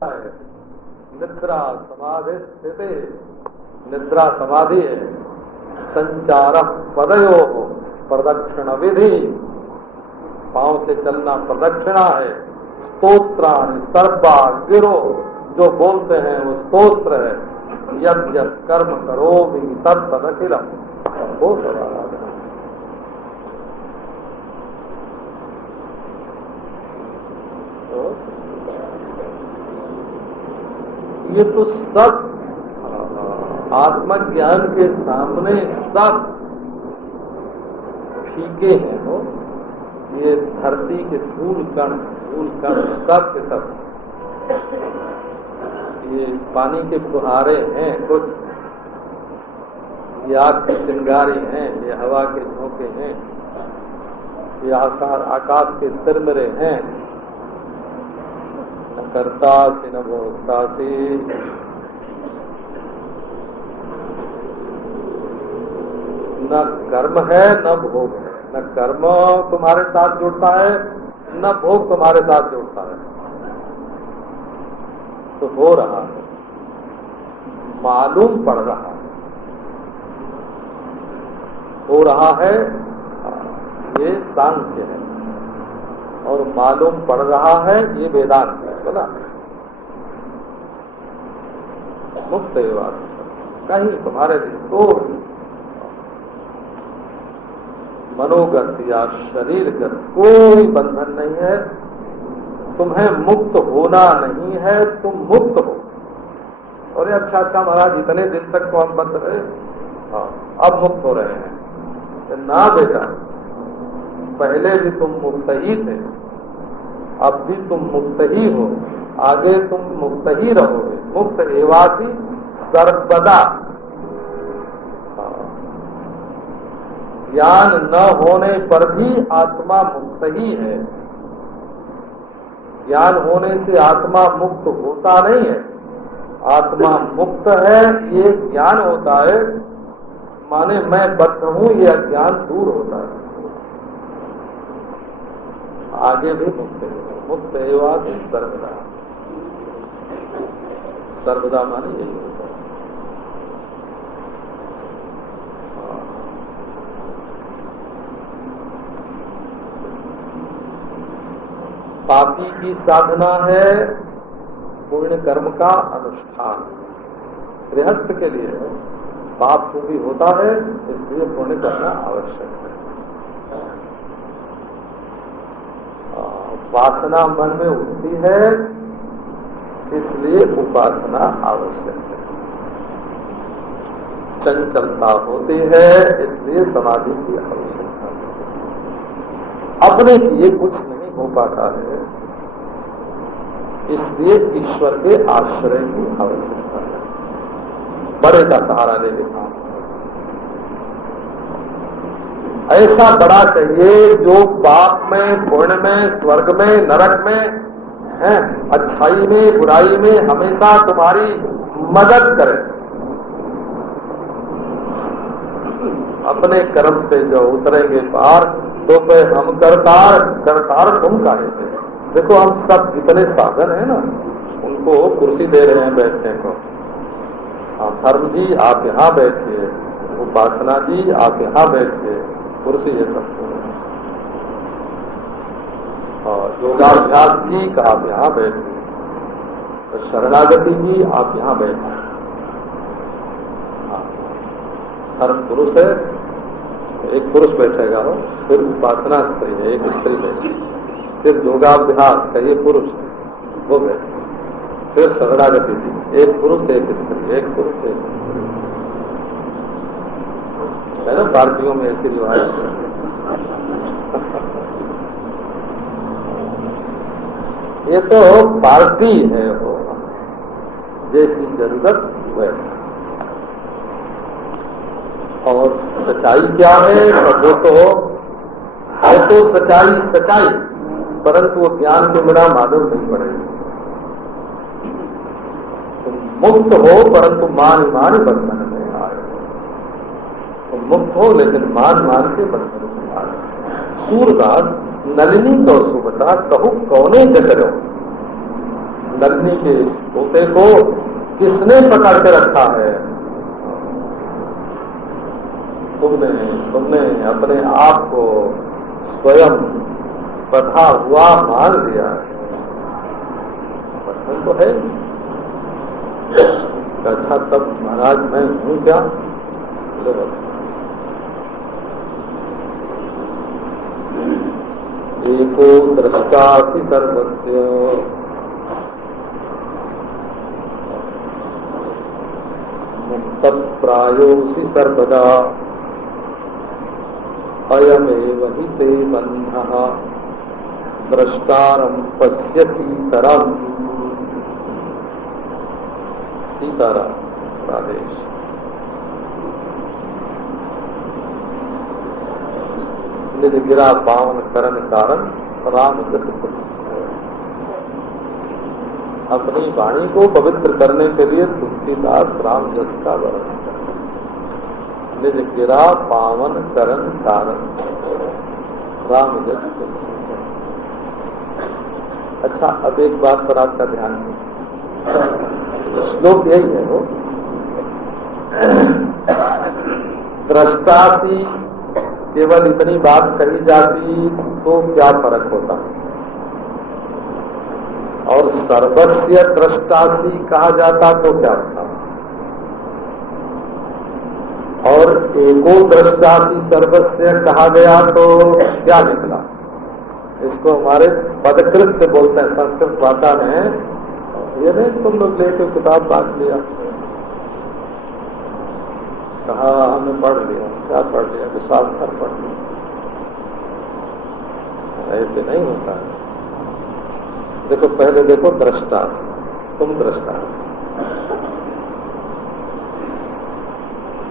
निद्रा समाधि स्थिति, निद्रा समाधि है। संचार पदयो प्रदक्षिण विधि, पांव से चलना प्रदक्षिणा है। स्तोत्राणि सर्वा गिरो, जो बोलते हैं वो स्तोत्र है। यद यद कर्म करो भी तद तदखिलम, वो सवाल। ये तो सब आत्मज्ञान के सामने सब फीके हैं। वो ये धरती के धूल कण सब के सब, ये पानी के फुहारे हैं कुछ, ये आग के चिंगारी हैं, ये हवा के झोंके हैं, ये आकाश के तिरमिरे हैं। न कर्तासि न भोक्तासि, न कर्म है न भोग है। न कर्म तुम्हारे साथ जुड़ता है, न भोग तुम्हारे साथ जुड़ता है। तो हो रहा है, मालूम पड़ रहा है, हो रहा है, ये सांख्य है। और मालूम पड़ रहा है, ये वेदांत है। बोला मुक्त बात, कहीं तुम्हारे लिए कोई मनोगत या शरीरगत कोई बंधन नहीं है। तुम्हें मुक्त होना नहीं है, तुम मुक्त हो। और अच्छा अच्छा महाराज, इतने दिन तक तो हम बंद रहे, हाँ अब मुक्त हो रहे हैं। ना बेटा, पहले भी तुम मुक्त ही थे, अब भी तुम मुक्त ही हो, आगे तुम मुक्त ही रहोगे। मुक्त एवासी सर्वदा। ज्ञान न होने पर भी आत्मा मुक्त ही है। ज्ञान होने से आत्मा मुक्त होता नहीं है। आत्मा मुक्त है, ये ज्ञान होता है, माने मैं बद्ध हूं, ये अज्ञान दूर होता है। आगे भी मुक्त है। मुक्त एवासी सर्वदा, सर्वदा माने यही होता है। पापी की साधना है पुण्य कर्म का अनुष्ठान। गृहस्थ के लिए पाप चूंकि होता है, इसलिए पुण्य करना आवश्यक है। वासना मन में उठती है, इसलिए उपासना आवश्यक है। चंचलता होती है, इसलिए समाधि की आवश्यकता है। अपने लिए कुछ नहीं हो पाता है, इसलिए ईश्वर के आश्रय की आवश्यकता है। बड़े का सहारा ले लेना, ऐसा बड़ा चाहिए जो पाप में, पुण्य में, स्वर्ग में, नरक में है, अच्छाई में, बुराई में हमेशा तुम्हारी मदद करे। अपने कर्म से जो उतरेंगे पार, तो पे हम करतार तुम काहे थे। देखो हम सब जितने साधन है ना, उनको कुर्सी दे रहे हैं बैठने को। धर्म जी आप यहाँ बैठिए, उपासना जी आप यहाँ बैठिए, कुर्सी है सबको। और योगाभ्यास जी का आप यहाँ बैठिए, तो शरणागति जी आप यहाँ बैठिए। धर्म पुरुष है, एक पुरुष बैठेगा, फिर उपासना स्त्री है, एक स्त्री बैठेगी, फिर योगाभ्यास का ये पुरुष वो बैठे, फिर शरणागति जी, एक पुरुष एक स्त्री, एक पुरुष एक स्त्री है ना। भारतीयों में ऐसी रिवायत है। ये तो पार्टी है, वो जैसी जरूरत वैसा। और सच्चाई क्या है? वो तो सच्चाई, परंतु वो ज्ञान के बिना मालूम नहीं पड़ेगी। तुम मुक्त हो, परंतु मान बंधन में आए। तुम मुक्त हो, लेकिन मान के बंधन में आए। सूरदास नलिनी तो सुबता कहू कौने जगरो, नग्नि के इस तोते को किसने पकड़ के रखा है? तुमने अपने आप को स्वयं बधा हुआ मान लिया है। बंधन तो है। अच्छा, तब महाराज मैं हूं क्या? एको दृष्टासि सर्वस्य मुक्त प्रायोसि सर्वदा अयमेव हि ते बन्धः द्रष्टारं पश्यसि तरम्। सीताराम राधेश। निज गिरा पावन करण कारण राम जस तुलसी। अपनी वाणी को पवित्र करने के लिए तुलसीदास राम जस का वर्णन करते। निज गिरा पावन करण कारण राम जस तुलसी। अच्छा, अब एक बात पर आपका ध्यान दीजिए। श्लोक यही है वो, दृष्टासी केवल इतनी बात कही जाती तो क्या फर्क होता, और सर्वस्य दृष्टासी कहा जाता तो क्या होता, और एको दृष्टासी सर्वस्य कहा गया तो क्या निकला? इसको हमारे पदकृत्य बोलते हैं संस्कृत भाषा में। ये नहीं तुम लोग लेके किताब बांट लिया, कहा हमने पढ़ लिया, क्या पढ़ लिया कि शास्त्र पढ़ लिया। ऐसे नहीं होता है। देखो, पहले देखो दृष्टा, तुम दृष्टा।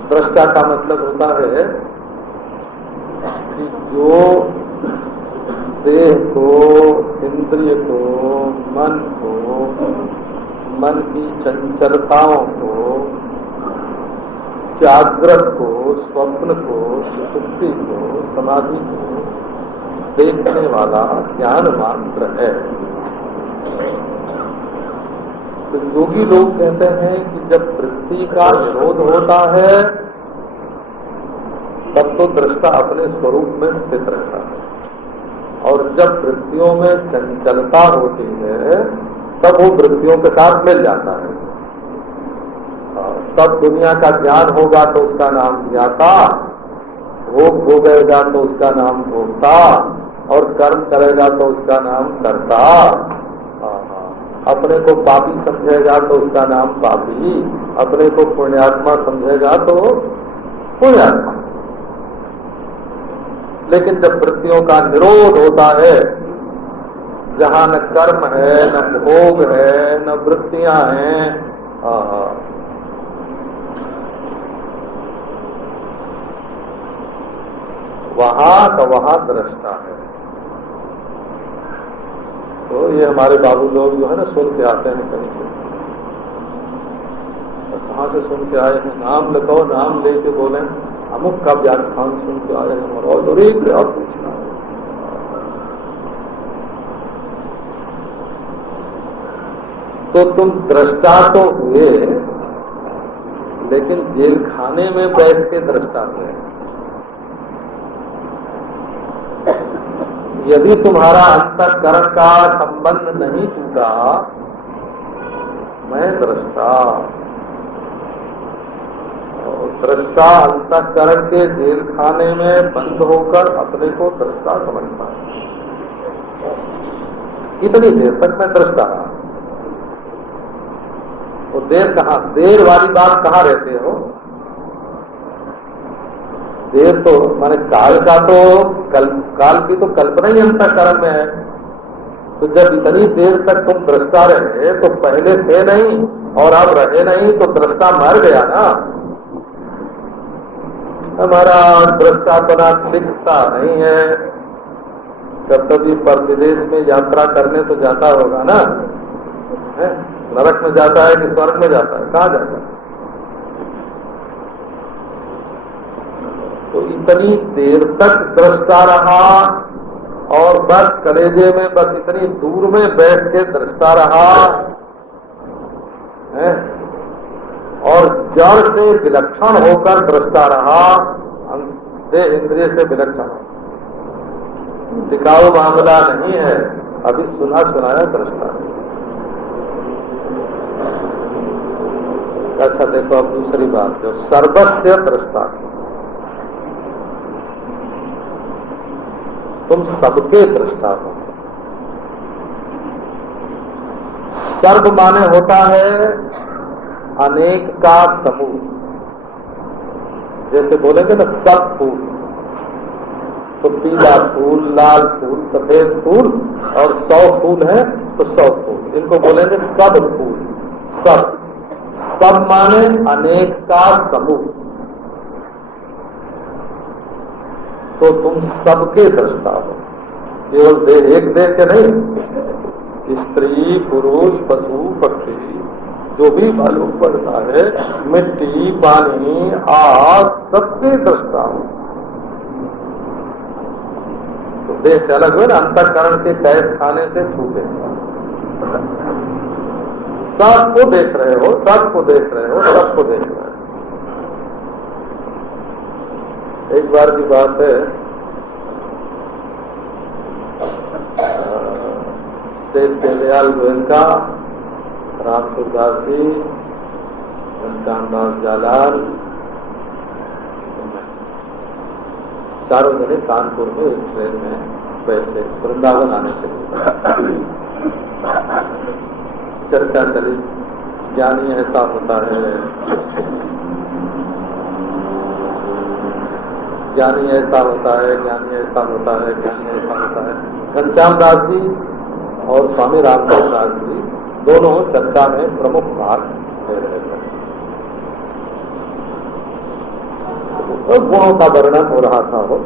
दृष्टा का मतलब होता है कि जो देह को, इंद्रिय को, मन की चंचलताओं को, जागृत को, स्वप्न को, सुषुप्ति को, समाधि को देखने वाला ज्ञान मात्र है। तो योगी लोग कहते हैं कि जब वृत्ति का निरोध होता है तब तो दृष्टा अपने स्वरूप में स्थित रहता है, और जब वृत्तियों में चंचलता होती है तब वो वृत्तियों के साथ मिल जाता है। तब दुनिया का ज्ञान होगा तो उसका नाम ज्ञाता, भोग भोगेगा तो उसका नाम भोक्ता, और कर्म करेगा तो उसका नाम कर्ता। अपने को पापी समझेगा तो उसका नाम पापी, अपने को पुण्यात्मा समझेगा तो पुण्यात्मा। लेकिन जब वृत्तियों का निरोध होता है, जहां न कर्म है, न भोग है, न वृत्तियां हैं, वहां का वहां दृष्टा है। तो ये हमारे बाबू लोग जो है ना सुन के आते हैं कहीं से, तो कहाँ से सुन के आए हैं, नाम लिखो, नाम लेके बोले अमुक का व्याख्यान सुन के आए हैं, और एक और पूछना है। तो तुम दृष्टा तो हुए, लेकिन जेल खाने में बैठ के दृष्टा हुए। यदि तुम्हारा अंतःकरण का संबंध नहीं टूटा, मैं दृष्टा, दृष्टा अंतःकरण के जेल खाने में बंद होकर अपने को दृष्टा समझता है। कितनी देर तक मैं दृष्टा रहा? वो देर कहाँ, देर वाली बात कहाँ रहते हो? देर तो माने काल का तो काल की तो कल्पना ही अंतःकरण में है। तो जब इतनी देर तक तुम दृष्टा रहे तो पहले थे नहीं और अब रहे नहीं, तो दृष्टा मर गया ना। हमारा दृष्टापना दिखता नहीं है। जब कभी परदेश में यात्रा करने तो जाता होगा ना, नरक में जाता है कि स्वर्ग में जाता है, कहाँ जाता है? तो इतनी देर तक दृष्टा रहा, और बस कलेजे में बस इतनी दूर में बैठ के दृष्टा रहा है? और जड़ से विलक्षण होकर दृष्टा रहा, देह इंद्रिय से विलक्षण। टिकाऊ मामला नहीं है, अभी सुना सुनाया दृष्टा। अच्छा देखो अब दूसरी बात, जो सर्वस्य दृष्टा, तुम सबके दृष्टा हो। सर्व माने होता है अनेक का समूह। जैसे बोलेंगे ना सब फूल, तो पीला फूल, लाल फूल, सफेद फूल और 100 फूल है तो 100 फूल, इनको बोलेंगे सब फूल। सब, सब माने अनेक का समूह। तो तुम सबके दृष्टा हो, केवल एक देख के नहीं, स्त्री पुरुष पशु पक्षी जो भी मालूम पड़ता है, मिट्टी पानी आग, सबके दृष्टा हो। तो देह से अलग हुए ना, अंतःकरण के कैद खाने से छूटे। सबको देख रहे हो, सबको देख रहे हो, सबको देख रहे हो। एक बार की बात है, शेष दयाल गोयनका, रामसूरदास जी, घनश्याम दास जालाल, चारों जने कानपुर में एक ट्रेन में बैठे वृंदावन आने के लिए। चर्चा चली, ज्ञानी ऐसा होता है, ज्ञानी ऐसा होता है, ज्ञानी ऐसा होता है, ज्ञानी ऐसा होता है। घनश्याम दास जी और स्वामी रामदास दास जी दोनों चर्चा में प्रमुख भाग ले रहे थे। तो गुणों का वर्णन हो रहा था। वो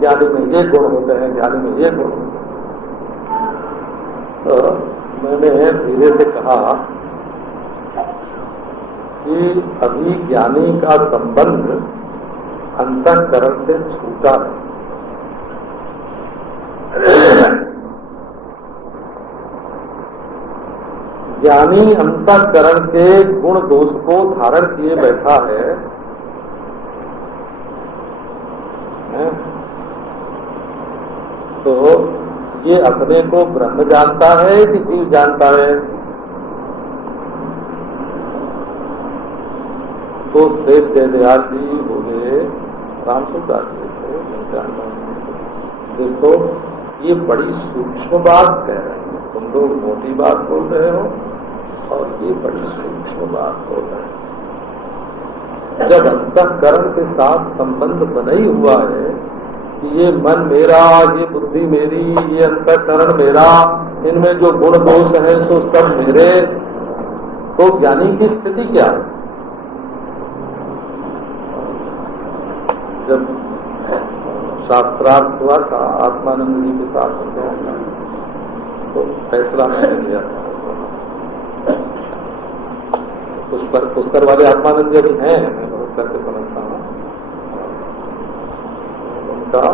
ज्ञानी में ये गुण होते हैं, ज्ञानी में ये गुण होते हैं। तो मैंने धीरे से कहा कि अभी ज्ञानी का संबंध अंतःकरण से छूटा है। ज्ञानी अंतःकरण के गुण दोष को धारण किए बैठा है, तो ये अपने को ब्रह्म जानता है कि जीव जानता है? तो शेष दयाल जी बोले रामसूरदास जी से, देखो ये बड़ी सूक्ष्म बात कह रहे हैं, तुम लोग मोटी बात बोल रहे हो और ये बड़ी सूक्ष्म बात बोल रहे हैं। जब अंतःकरण के साथ संबंध बना ही हुआ है कि ये मन मेरा, ये बुद्धि मेरी, ये अंतःकरण मेरा, इनमें जो गुण दोष है सो सब मेरे, तो ज्ञानी की स्थिति क्या है? जब शास्त्रार्थ हुआ था आत्मानंद जी के साथ, तो फैसला मैंने लिया था। पुष्कर वाले आत्मानंद जी अभी हैं, मैं बहुत करके समझता हूँ। उनका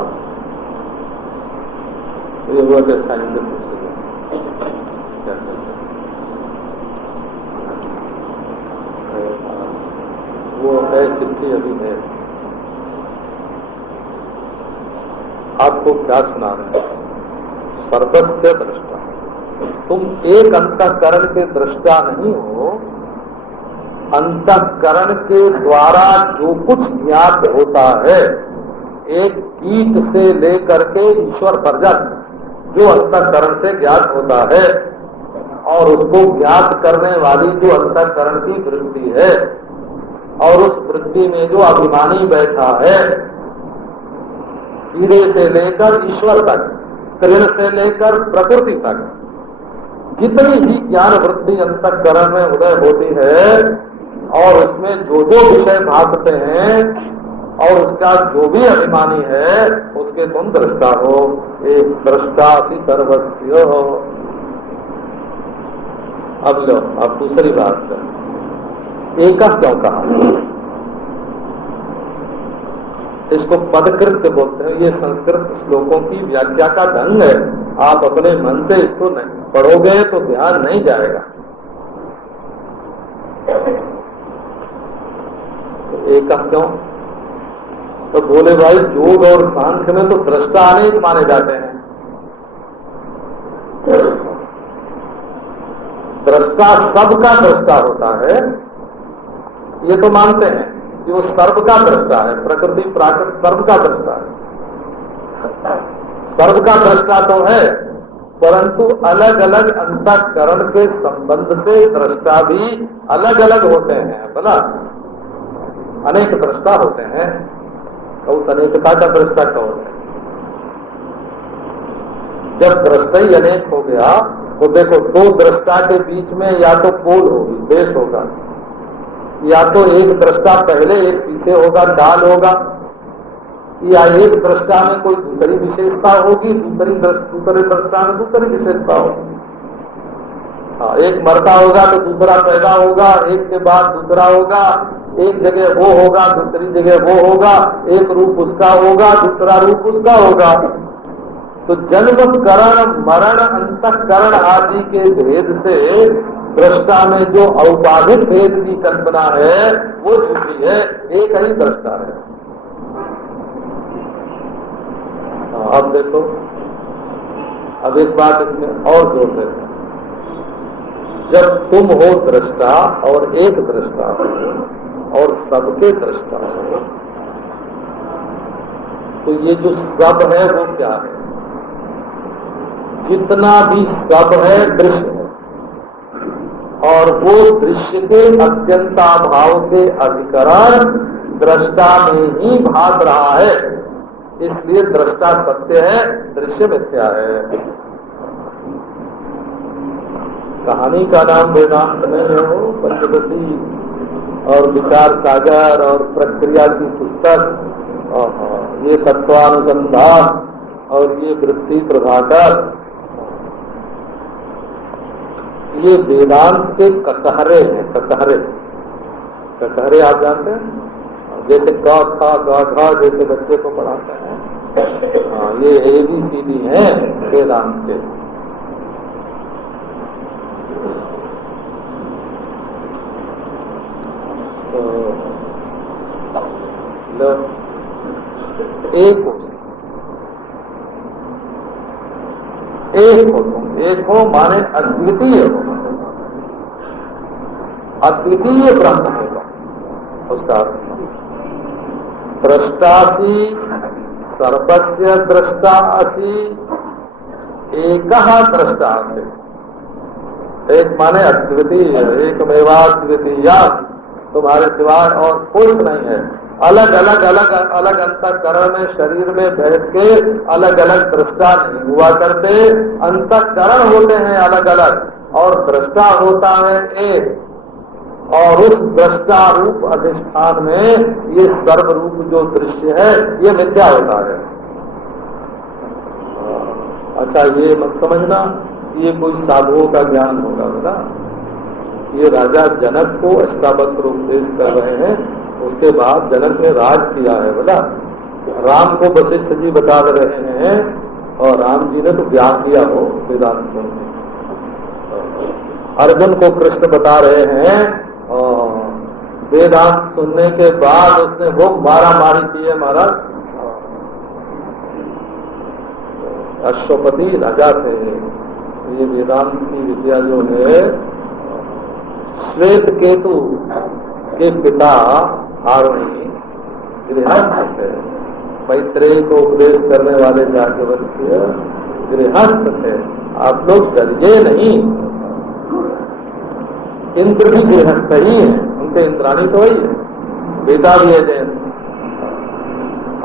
ये हुआ कि अच्छा इनसे पूछेगा क्या कहते हैं, वो है चिट्ठी अभी है। आपको क्या सुना रहे हैं? सर्वस्य दृष्टा। तुम एक अंतःकरण के दृष्टा नहीं हो, अंतःकरण के द्वारा जो कुछ ज्ञात होता है, एक कीट से लेकर के ईश्वर पर्यंत जो अंतःकरण से ज्ञात होता है, और उसको ज्ञात करने वाली जो अंतःकरण की वृत्ति है, और उस वृत्ति में जो अभिमानी बैठा है, कीड़े से लेकर ईश्वर तक, तृण से लेकर प्रकृति तक, जितनी भी ज्ञान वृत्ति अंतःकरण में उदय होती है और उसमें जो जो विषय भागते हैं और उसका जो भी अभिमानी है, उसके तुम दृष्टा हो। एक दृष्टा सी सर्वस्य हो। अब लो, अब दूसरी बात है, एक क्यों कहा? इसको पदकृत्य बोलते हैं। ये संस्कृत श्लोकों की व्याख्या का ढंग है। आप अपने मन से इसको नहीं पढ़ोगे तो ध्यान नहीं जाएगा। तो एक क्यों? तो बोले भाई योग और सांख्य में तो दृष्टा अनेक माने जाते हैं। दृष्टा सबका दृष्टा होता है, ये तो मानते हैं कि वो सर्व का दृष्टा है। प्रकृति प्राकृत सर्व का दृष्टा है, सर्व का दृष्टा तो है, परंतु अलग अलग अंतःकरण के संबंध से दृष्टा भी अलग अलग होते हैं। बोला अनेक दृष्टा होते हैं, तो उस अनेकता का दृष्टा कौन है? जब दृष्टा ही अनेक हो गया तो देखो, दो दृष्टा के बीच में या तो पोल होगी, देश होगा, या तो एक दृष्टा पहले एक पीछे होगा, डाल होगा, या एक दृष्टा में कोई दूसरी विशेषता होगी, दूसरे दृष्टा में दूसरी विशेषता होगी। हाँ, एक मरता होगा तो दूसरा पैदा होगा, एक के बाद दूसरा होगा, एक जगह वो होगा दूसरी जगह वो होगा, एक रूप उसका होगा दूसरा रूप उसका होगा। तो जन्म करण मरण अंतःकरण आदि के भेद से दृष्टा में जो औपाधिक भेद की कल्पना है वो झूठी है, एक ही दृष्टा है। अब देखो, अब एक बात इसमें और जोड़ देते हैं। जब तुम हो दृष्टा और एक दृष्टा हो और सबके दृष्टा हो, तो ये जो सब है वो क्या है? जितना भी सब है दृश्य है, और वो दृश्य के अत्यंताभाव के अधिकरण दृष्टा में ही भाग रहा है, इसलिए दृष्टा सत्य है, दृश्य मिथ्या है। कहानी का नाम वेदांत नहीं हो, पंचदशी और विचार सागर और प्रक्रिया की पुस्तक और ये तत्वानुसंधान और ये वृत्ति प्रभाकर, ये वेदांत के कटहरे हैं। कटहरे, कटहरे आप जानते हैं? जैसे क ख ग घ जैसे बच्चे को पढ़ाते हैं, ये ABCD है वेदांत के। तो एक हो तुम, एक हो माने अद्वितीय हो, अद्वितीय ब्रह्म है तुम। उसका दृष्टासी सर्वस्य दृष्टा असी एकः दृष्टा है। एक माने अद्वितीय, एकमेवाद्वितीय, तुम्हारे सिवाय और कोई नहीं है। अलग अलग अलग अलग अंतःकरण में शरीर में बैठ के अलग अलग दृष्टा नहीं हुआ करते, अंतःकरण होते हैं अलग अलग और दृष्टा होता है एक। और उस दृष्टा रूप अधिष्ठान में ये सर्व रूप जो दृश्य है ये मिथ्या होता है। अच्छा, ये मत समझना ये कोई साधुओं का ज्ञान होगा बेटा। ये राजा जनक को अष्टावक्र उपदेश कर रहे हैं, उसके बाद जनक ने राज किया है बोला। राम को वशिष्ठ जी बता रहे हैं और राम जी ने तो ज्ञान दिया हो वेदांत सुन। अर्जुन को कृष्ण बता रहे हैं और वेदांत सुनने के बाद उसने वो मारा मारी की है महाराज। अश्वपति राजा थे। ये वेदांत की विद्या जो है, श्वेत केतु के पिता हारुणी गृहस्थ थे, मैत्रेय को उपदेश करने वाले याज्ञवल्क्य गृहस्थ थे। आप लोग डरिए नहीं, इंद्र भी गृहस्थ ही है, उनके इंद्राणी तो वही है, बेटा भी है जैन।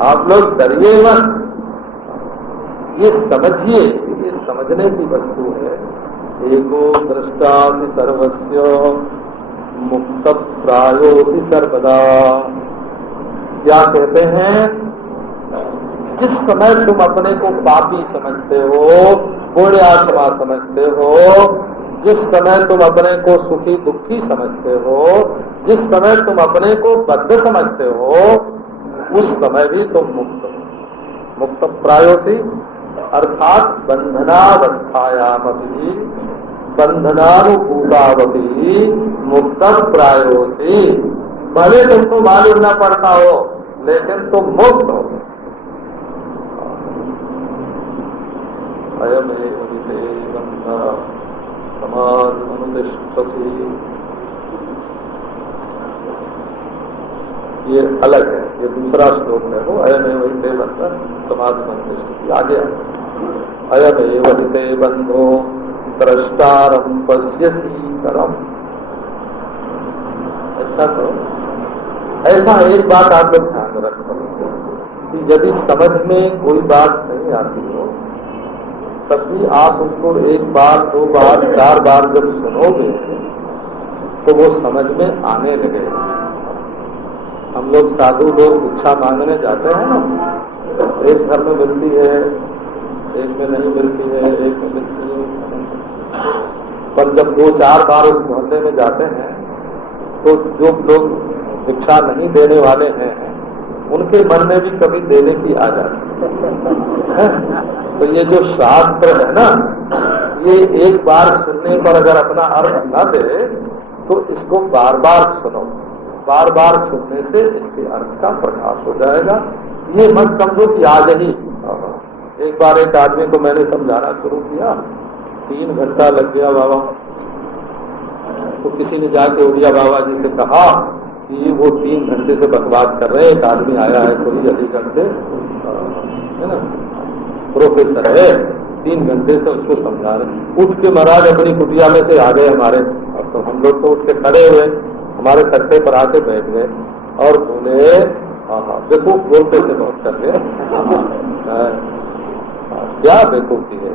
आप लोग डरिए मत, ये समझिए, ये समझने की वस्तु है। एको दृष्टासि सर्वस्य मुक्त प्रायोसि सर्वदा। क्या कहते हैं? जिस समय तुम अपने को पापी समझते हो, पुण्यात्मा समझते हो, जिस समय तुम अपने को सुखी दुखी समझते हो, जिस समय तुम अपने को बद्ध समझते हो, उस समय भी तुम मुक्त हो। मुक्त प्रायोसी अर्थात बंधनावस्थायामपि बंधनानुभूतावपि मुक्त प्रायोसी। भले तुमको मालूम न पड़ता हो लेकिन तुम मुक्त हो। अयमेव विते बन्धः समाधिमनुतिष्ठसि। ये अलग है, ये दूसरा श्लोक है वो। अयमेव विते बन्धः समाधिमनुतिष्ठसि। आगे अयमेव विते बन्धो द्रष्टारं पश्यसि करम। अच्छा, तो ऐसा एक बात आप लोग ध्यान रखो कि यदि समझ में कोई बात नहीं आती हो तभी आप उसको एक बार, दो बार, चार बार जब सुनोगे तो वो समझ में आने लगेगा। हम लोग साधु लोग भिक्षा मांगने जाते हैं ना, एक घर में मिलती है, एक में नहीं मिलती है, एक में मिलती है। पर जब दो चार बार उस मोहल्ले में जाते हैं तो जो लोग भिक्षा नहीं देने वाले हैं उनके मन में भी कभी देने की आ जाती है। तो ये जो शास्त्र है ना, ये एक बार सुनने पर अगर अपना अर्थ न दे तो इसको बार बार सुनो। बार बार सुनने से इसके अर्थ का प्रकाश हो जाएगा। ये मत समझो कि आज ही। एक बार एक आदमी को मैंने समझाना शुरू किया, 3 घंटा लग गया बाबा। तो किसी ने जाके उड़िया बाबा जी से कहा कि वो 3 घंटे से बकवास कर रहे हैं। एक आदमी आया है कोई अलीगढ़ से, है ना, प्रोफेसर है, 3 घंटे से उसको समझा रहे। उठ के महाराज अपनी कुटिया में से आ गए हमारे। अब तो हम लोग तो उठ के खड़े हुए, हमारे तख्ते पर आके बैठ गए और बोले, हाँ बेवकूफ बोलते थे बहुत करके, क्या बेवकूफी है।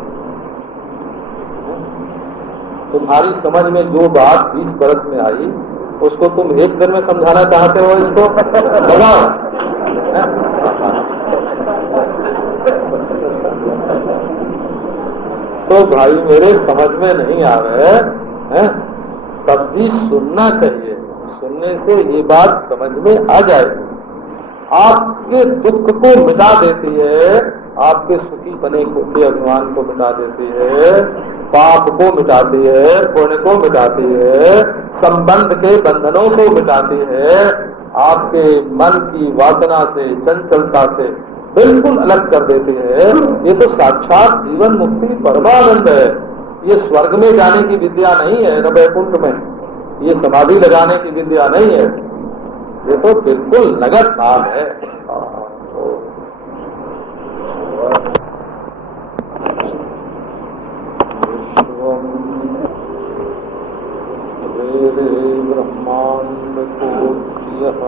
तुम्हारी समझ में जो बात 20 बरस में आई उसको तुम एक दिन में समझाना चाहते हो इसको बताओ। तो भाई मेरे समझ में नहीं आ रहे हैं, तब भी सुनना चाहिए। सुनने से ये बात समझ में आ जाएगी, आपके दुख को मिटा देती है, आपके सुखी बने के अभिमान को मिटा देती है, पाप को मिटाती है, पुण्य को मिटाती है, संबंध के बंधनों को मिटाती है, आपके मन की वासना से, चंचलता से बिल्कुल अलग कर देती है। ये तो साक्षात जीवन मुक्ति परमानंद है। ये स्वर्ग में जाने की विद्या नहीं है, न वैकुंठ में। ये समाधि लगाने की विद्या नहीं है, ये तो बिल्कुल नगद भाव है। ब्रह्मांड कोटियः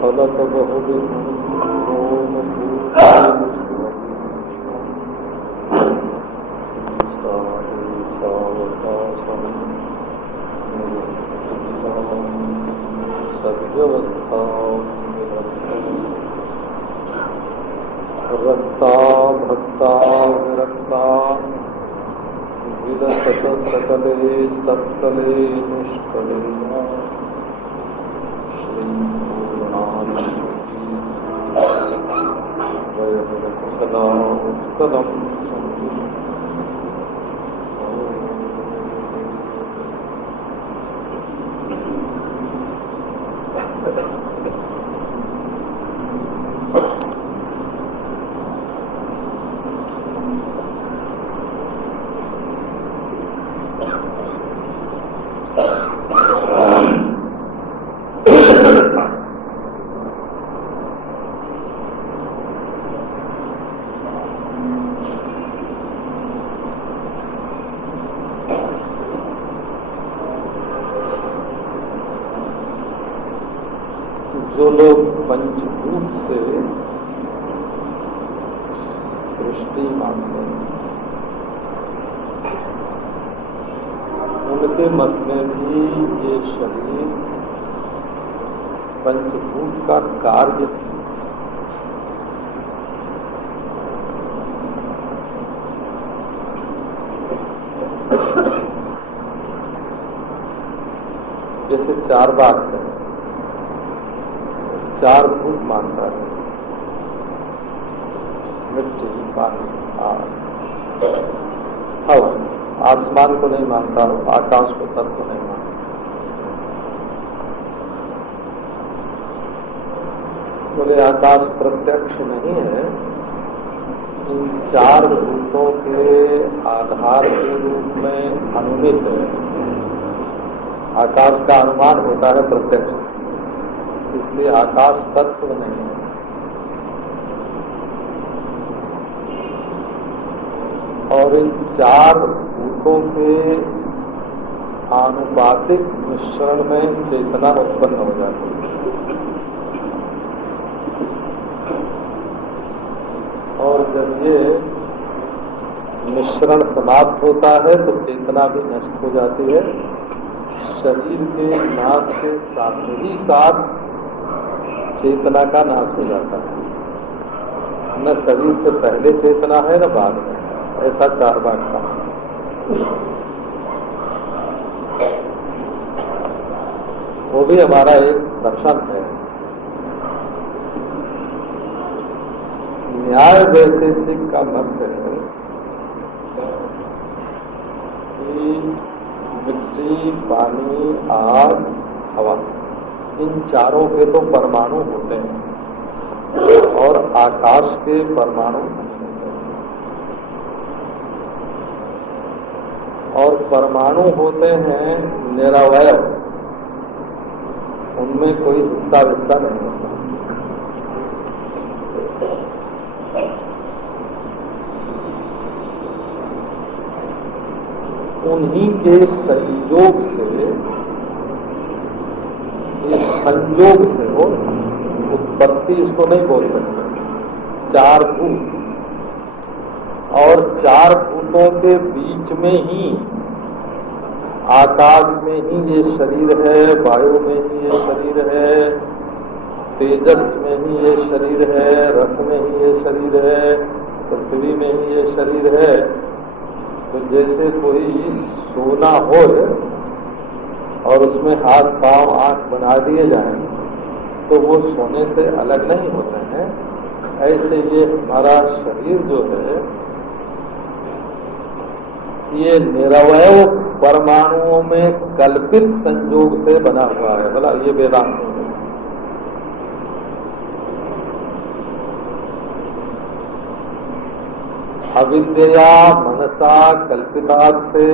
फलत सद्व्यवस्था रक्ता भक्ता विरक्ता विलसत सकले सत्कले निष्कले श्री सदा उत्कलम जो लोग पंचभूत से सृष्टि मानते हैं उनके मत में भी ये शरीर पंचभूत का कार्य है। जैसे 4 बात है, चार भूत मानता है, मिट्टी, पानी, आग, हवा। आसमान को नहीं मानता हो, आकाश को तत्व नहीं मानता। बोले आकाश प्रत्यक्ष नहीं है, इन चार भूतों के आधार के रूप में अनुमित है। आकाश का अनुमान होता है प्रत्यक्ष, इसलिए आकाश तत्व नहीं है। और इन चार भूतों के आनुपातिक मिश्रण में चेतना उत्पन्न हो जाती है। और जब ये मिश्रण समाप्त होता है तो चेतना भी नष्ट हो जाती है। शरीर के नाश के साथ ही साथ चेतना का नाश हो जाता है। न शरीर से पहले चेतना है न बाद में, ऐसा चार बार का। वो भी हमारा एक दर्शन है। न्याय वैशेषिक का मत है कि मिट्टी, पानी, आग, हवा, इन चारों के तो परमाणु होते हैं और आकाश के परमाणु नहीं होते हैं। और परमाणु होते हैं निरवय, उनमें कोई हिस्सा विस्सा नहीं होता। उन्हीं के संयोग से, इस संयोग से हो, उत्पत्ति इसको नहीं बोल सकते। चार भूत, और चार भूतों के बीच में ही, आकाश में ही ये शरीर है, वायु में ही ये शरीर है, तेजस में ही ये शरीर है, रस में ही ये शरीर है, पृथ्वी में ही ये शरीर है। तो जैसे कोई सोना हो और उसमें हाथ पांव आंख बना दिए जाएं तो वो सोने से अलग नहीं होते हैं। ऐसे ये हमारा शरीर जो है ये निरवय परमाणुओं में कल्पित संयोग से बना हुआ है। भला ये वेदांत है। अविद्या मनसा कल्पिता से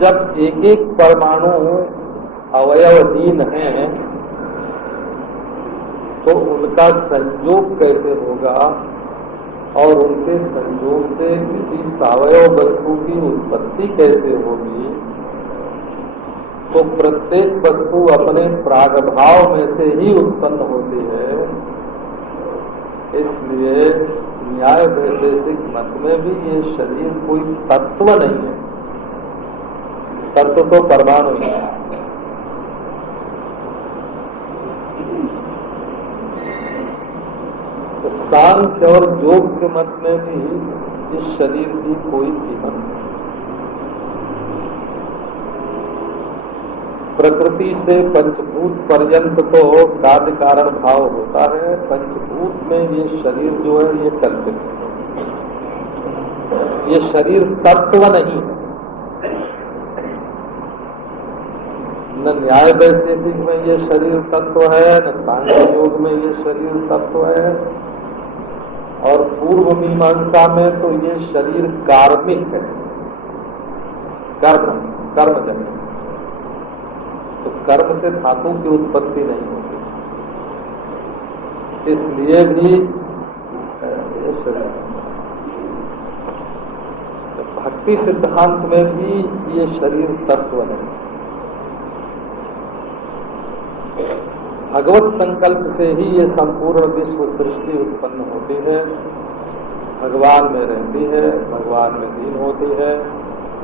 जब एक एक परमाणु अवयवहीन है तो उनका संयोग कैसे होगा और उनके संयोग से किसी सावयव वस्तु की उत्पत्ति कैसे होगी। तो प्रत्येक वस्तु अपने प्रागभाव में से ही उत्पन्न होती है। इसलिए न्याय वैशेषिक मत में भी ये शरीर कोई तत्व नहीं है। तत्व तो परमाणु है। तो सांख्य और योग के मत में भी इस शरीर की कोई कीमत नहीं। प्रकृति से पंचभूत पर्यंत तो कार्य कारण भाव होता है। पंचभूत में ये शरीर जो है ये कल्पित है। ये शरीर तत्व नहीं है। न न्याय वैशेषिक में ये शरीर तत्व है, न सांख्य योग में ये शरीर तत्व है, और पूर्व मीमांसा में तो ये शरीर कार्मिक है, कर्मजन्य। तो कर्म से धातु की उत्पत्ति नहीं होती, इसलिए भी ये शरीर। भक्ति सिद्धांत में भी ये शरीर तत्व नहीं। भगवत संकल्प से ही ये संपूर्ण विश्व सृष्टि उत्पन्न होती है, भगवान में रहती है, भगवान में लीन होती है।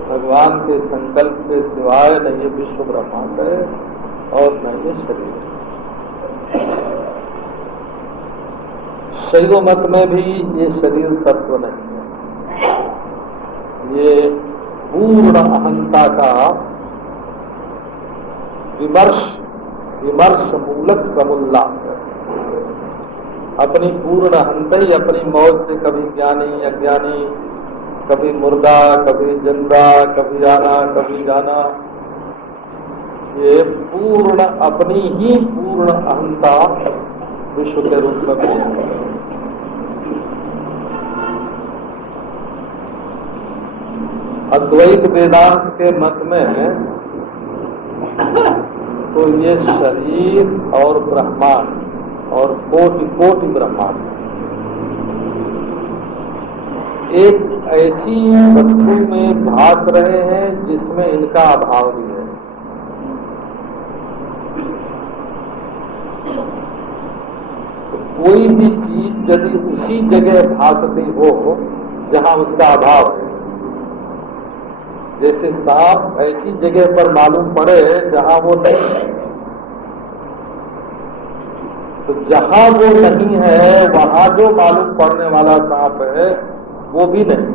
भगवान के संकल्प के सिवाय न ये विश्व ब्रह्मांड है और न ये शरीर है। शैव मत में भी ये शरीर तत्व नहीं है। ये पूर्ण अहंता का विमर्श मूलक समुल्लास है। अपनी पूर्ण हंतई अपनी मौज से कभी ज्ञानी अज्ञानी, कभी मुर्दा कभी जिंदा, कभी आना कभी जाना, ये पूर्ण अपनी ही पूर्ण अहंता विश्व के रूप में अद्वैत वेदांत के मत में तो ये शरीर और ब्रह्मांड और कोटि कोटि ब्रह्मांड एक ऐसी वस्तु में भाग रहे हैं जिसमें इनका अभाव भी है। तो कोई भी चीज यदि उसी जगह भासती हो जहां उसका अभाव है, जैसे सांप ऐसी जगह पर मालूम पड़े जहां वो नहीं है, तो जहां वो नहीं है वहां जो मालूम पड़ने वाला सांप है वो भी नहीं।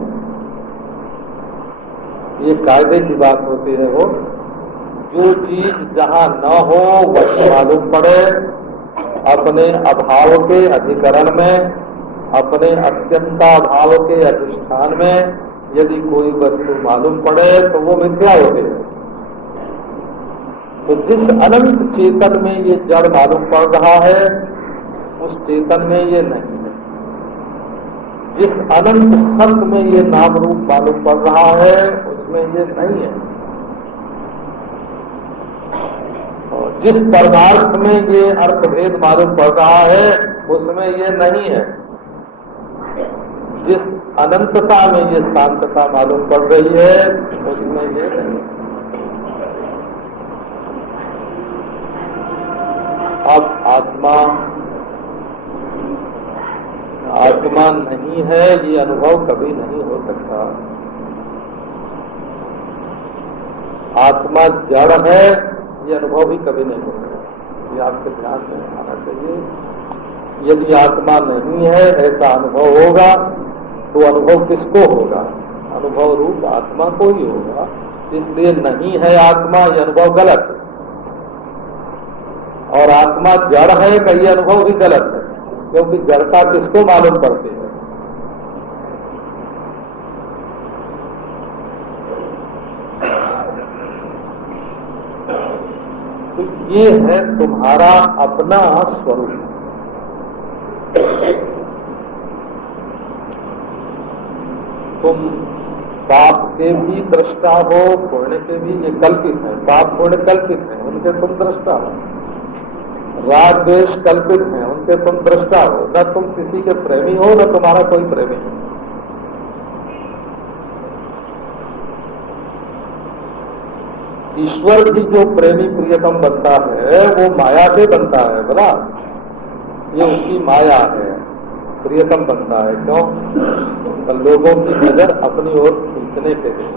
ये कायदे की बात होती है। वो जो चीज जहां न हो वही मालूम पड़े, अपने अभाव के अधिकरण में, अपने अत्यंताभाव के अधिष्ठान में यदि कोई वस्तु मालूम पड़े तो वो मिथ्या होती है। तो जिस अनंत चेतन में ये जड़ मालूम पड़ रहा है उस चेतन में ये नहीं है। जिस अनंत सत्य में ये नाम रूप मालूम पड़ रहा है उसमें ये नहीं है। और जिस परमार्थ में ये अर्थभेद मालूम पड़ रहा है उसमें ये नहीं है। जिस अनंतता में ये शांतता मालूम पड़ रही है उसमें ये नहीं। अब आत्मा नहीं है ये अनुभव कभी नहीं हो सकता। आत्मा जड़ है ये अनुभव भी कभी नहीं हो सकता। ये आपके ध्यान में आना चाहिए। यदि आत्मा नहीं है ऐसा अनुभव होगा तो अनुभव किसको होगा? अनुभव रूप आत्मा को ही होगा। इसलिए नहीं है आत्मा ये अनुभव गलत है, और आत्मा जड़ है का ये अनुभव भी गलत है, क्योंकि जड़ता किसको मालूम पड़ती है? तो ये है तुम्हारा अपना स्वरूप। तुम पाप के भी दृष्टा हो, पुण्य के भी, ये कल्पित है। पाप पुण्य कल्पित है, उनके तुम दृष्टा हो। राग द्वेष कल्पित है, उनके तुम दृष्टा हो। न तुम किसी के प्रेमी हो न तुम्हारा कोई प्रेमी है। ईश्वर भी जो प्रेमी प्रियतम बनता है वो माया से बनता है, बोला ये उसकी माया है। प्रियतम बनता है क्यों? तो लोगों की नजर अपनी ओर खींचने के लिए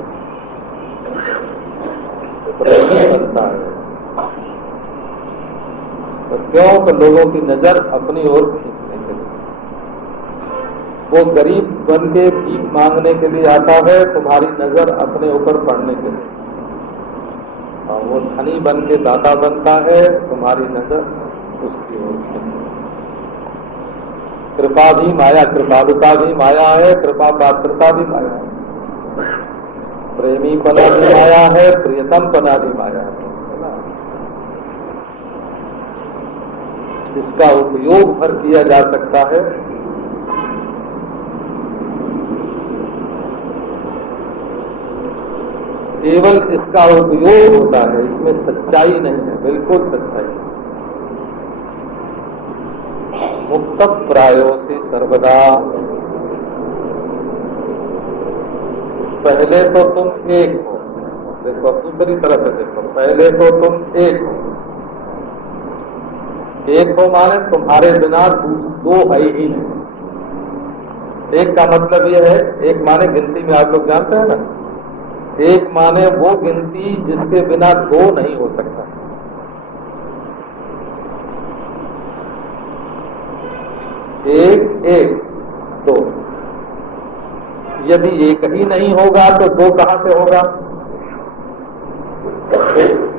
प्रेमी बनता है। तो क्यों? तो लोगों की नजर अपनी ओर खींचने के लिए। वो गरीब बन के भीख मांगने के लिए आता है तुम्हारी नजर अपने ऊपर पड़ने के लिए, और वो धनी बन के दाता बनता है तुम्हारी नजर उसकी ओर खींचने। कृपा भी माया, कृपालुता भी माया है, कृपा पात्रता भी माया है। प्रेमी पना भी माया है, प्रियतम पना भी माया है। इसका उपयोग भर किया जा सकता है। केवल इसका उपयोग होता है, इसमें सच्चाई नहीं है, बिल्कुल सच्चाई। मुक्त प्रायो से सर्वदा। पहले तो तुम एक हो, देखो दूसरी तरफ से देखो, पहले तो तुम एक हो। एक हो माने तुम्हारे बिना दो है ही नहीं। एक का मतलब यह है, एक माने गिनती में आप लोग जानते हैं ना, एक माने वो गिनती जिसके बिना दो नहीं हो सकता। एक एक दो, यदि एक ही नहीं होगा तो दो कहां से होगा?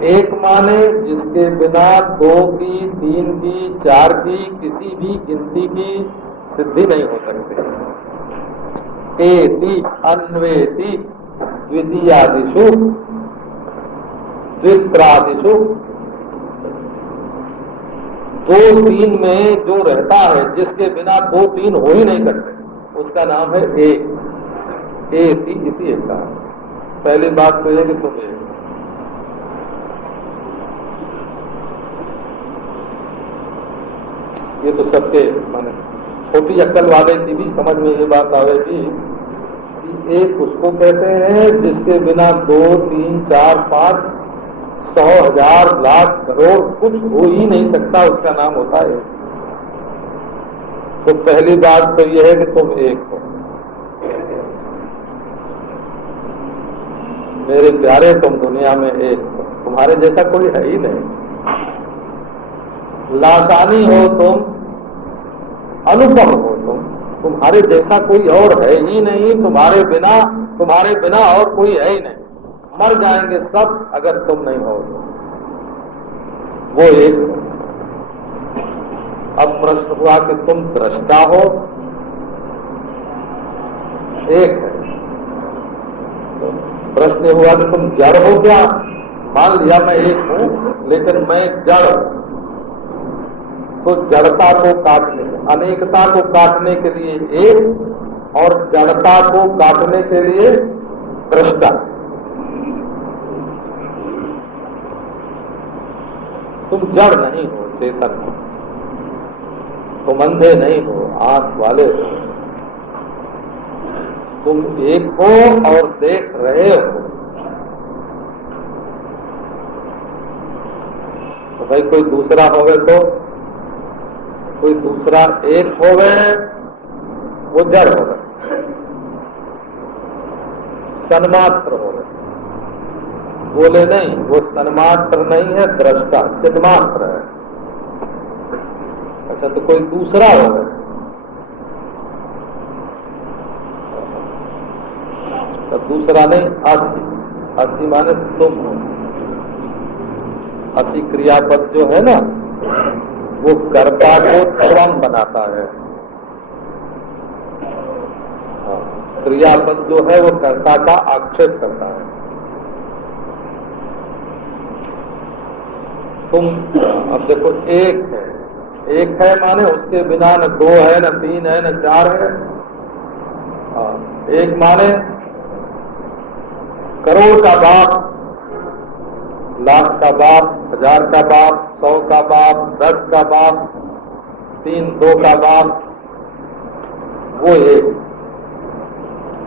एक माने जिसके बिना 2 की, 3 की, 4 की, किसी भी गिनती की सिद्धि नहीं हो सकती। एति अन्वेति द्वितीयादिषु द्वित्रादिषु, 2-3 में जो रहता है, जिसके बिना 2-3 हो ही नहीं सकते, उसका नाम है एक। एति इति एक। पहली बात तो यह कि तुम एक। ये तो सबके माने छोटी अक्ल वाले की भी समझ में ये बात आवेगी कि एक उसको कहते हैं जिसके बिना 2, 3, 4, 5, 100, 1000, लाख, करोड़ कुछ हो ही नहीं सकता, उसका नाम होता है। तो पहली बात तो यह है कि तुम एक हो। मेरे प्यारे, तुम दुनिया में एक हो, तुम्हारे जैसा कोई है ही नहीं। लासानी हो तुम, अनुपम हो तुम, तुम्हारे जैसा कोई और है ही नहीं। तुम्हारे बिना और कोई है ही नहीं। मर जाएंगे सब अगर तुम नहीं हो। वो एक। अब प्रश्न हुआ कि तुम दृष्टा हो, एक है। प्रश्न हुआ कि तुम जड़ हो क्या? मान लिया मैं एक हूं, लेकिन मैं जड़। तो जड़ता को काटने, अनेकता को काटने के लिए एक, और जड़ता को काटने के लिए दृष्टा। तुम जड़ नहीं हो, चेतन हो। तुम अंधे नहीं हो, आंख वाले हो। तुम एक हो और देख रहे हो। तो भाई कोई दूसरा हो गए तो, कोई दूसरा एक हो गए, वो जड़ हो गए, सन्मात्र हो गए। बोले नहीं, वो सन्मात्र नहीं है, दृष्टा चिन्मात्र है। अच्छा, तो कोई दूसरा हो गए। तो दूसरा नहीं, असी। असी माने तुम हो। असी क्रियापद जो है ना, वो कर्ता को त्वम बनाता है। क्रियापद जो है वो कर्ता का आक्षेप करता है। तुम अब देखो, एक है। एक है माने उसके बिना न 2 है, न 3 है, न 4 है। एक माने करोड़ का बाप, लाख का बाप, 1000 का बाप, 100 का बाप, 10 का बाप, 3, 2 का बाप, वो एक।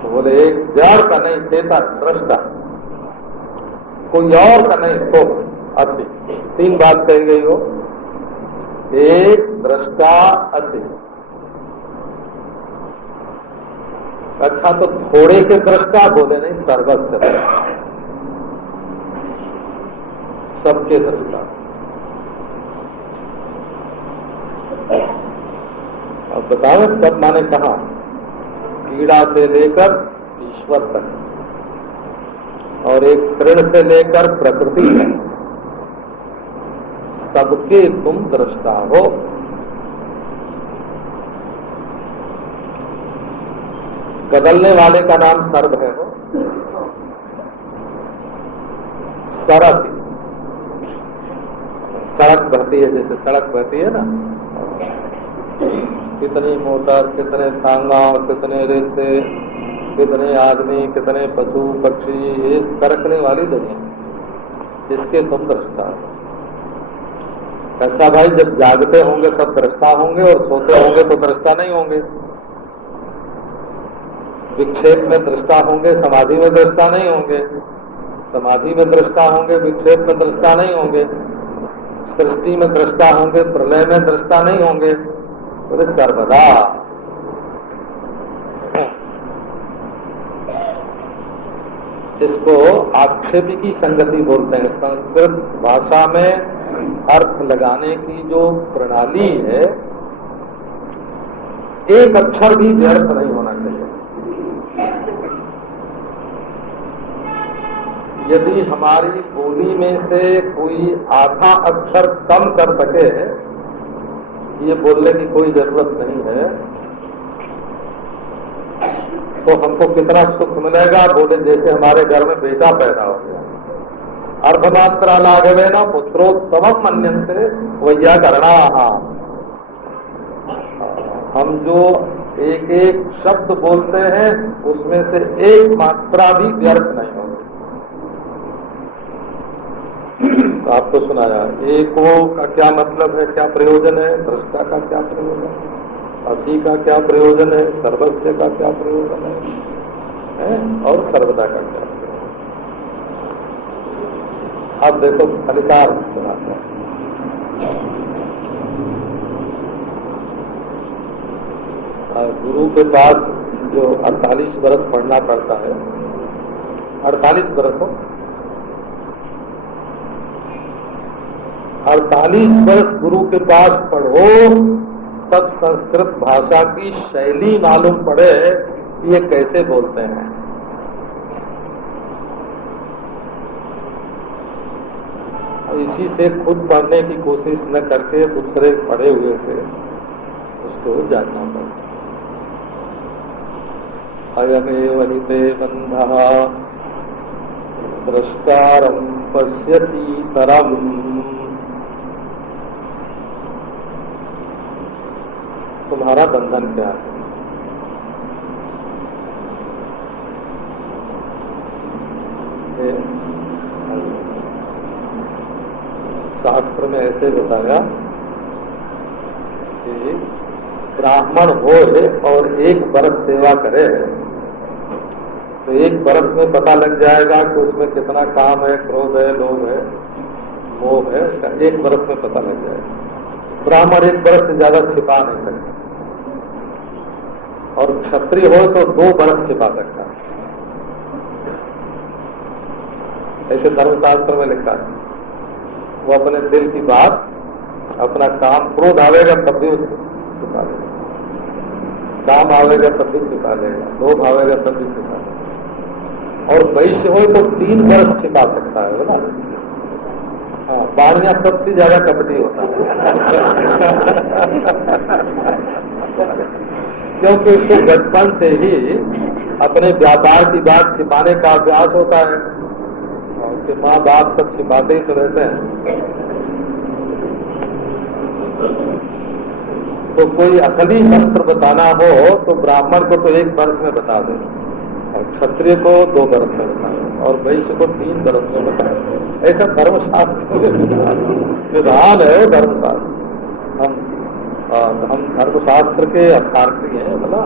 तो बोले एक जड़ का नहीं, चेतन दृष्टा, कोई और का नहीं, तो असी। 3 बात कही गई हो, एक, दृष्टा, असी। अच्छा, तो थोड़े के दृष्टा? बोले नहीं, सर्वस्व, सबके दृष्टा। अब बताओ, सब माने कहा? कीड़ा से लेकर ईश्वर तक, और एक तृण से लेकर प्रकृति तक, सबके तुम दृष्टा हो। बदलने वाले का नाम सर्व है हो। सरती, सड़क बहती है, जैसे सड़क बहती है ना, कितनी मोटर, कितने तांगा, कितने रेसे, कितने आदमी, कितने पशु पक्षी, ये सरकने वाली दुनिया, इसके तुम दृष्टा हो। अच्छा भाई, जब जागते होंगे तब दृष्टा होंगे, और सोते होंगे तो दृष्टा नहीं होंगे। विक्षेप में दृष्टा होंगे, समाधि में दृष्टा नहीं होंगे। समाधि में दृष्टा होंगे, विक्षेप में दृष्टा नहीं होंगे। सृष्टि में दृष्टा होंगे, प्रलय में दृष्टा नहीं होंगे। बोले सर्वदा। इसको आक्षेपी की संगति बोलते हैं। संस्कृत भाषा में अर्थ लगाने की जो प्रणाली है, एक अक्षर भी व्यर्थ नहीं होना चाहिए। यदि हमारी बोली में से कोई आधा अक्षर कम कर सके, ये बोलने की कोई जरूरत नहीं है, तो हमको कितना सुख मिलेगा। बोले जैसे हमारे घर में बेटा पैदा हो गया, अर्धमात्रा लाघवे न पुत्रोत्सवम मन्यन्ते वैयाकरणा। हम जो एक एक शब्द बोलते हैं उसमें से एक मात्रा भी व्यर्थ नहीं होगी। तो आपको सुनाया एको का क्या मतलब है, क्या प्रयोजन है, दृष्टा का क्या प्रयोजन है, असी का क्या प्रयोजन है, सर्वस्व का क्या प्रयोजन है, और सर्वदा का क्या प्रयोजन है। अब देखो फलितार्थ सुनाते हैं। गुरु के पास जो 48 बरस पढ़ना पड़ता है, 48 बरस हो, 48 वर्ष गुरु के पास पढ़ो तब संस्कृत भाषा की शैली मालूम पड़े कि ये कैसे बोलते हैं। इसी से खुद पढ़ने की कोशिश न करके दूसरे पढ़े हुए से उसको जानना पड़ता। अयमेव हि ते बन्धः द्रष्टारं पश्यति तरम्। तुम्हारा बंधन क्या है? शास्त्र में ऐसे बताया कि ब्राह्मण हो और 1 बरस सेवा करे तो 1 बरस में पता लग जाएगा कि उसमें कितना काम है, क्रोध है, लोभ है, मोह है, उसका 1 बरस में पता लग जाएगा। ब्राह्मण 1 बरस से ज्यादा छिपा नहीं सकता, और क्षत्रिय हो तो 2 बरस छिपा सकता है। ऐसे धर्मशास्त्र में लिखा है। वो अपने दिल की बात, अपना काम, क्रोध आवेगा तब भी उसको छिपा लेगा, काम आवेगा तब भी छिपा लेगा, लोभ आवेगा तब भी छिपा लेगा। और वैश्य हो तो 3 बरस छिपा सकता है, बोला। हाँ, बाणिया सबसे ज्यादा कपटी होता है क्योंकि उसको बचपन से ही अपने व्यापार की बात छिपाने का अभ्यास होता है, और उसके माँ बाप सब छिपाते ही तो रहते हैं। तो कोई असली मंत्र बताना हो तो ब्राह्मण को तो 1 बरस में बता दे, और क्षत्रिय को 2 बरस में बता दे, और वैश्य को 3 बरस में बता दे। ऐसा धर्मशास्त्र विधान है, धर्मशास्त्र। हम धर्मशास्त्र के अर्थार्थी हैं, बोला।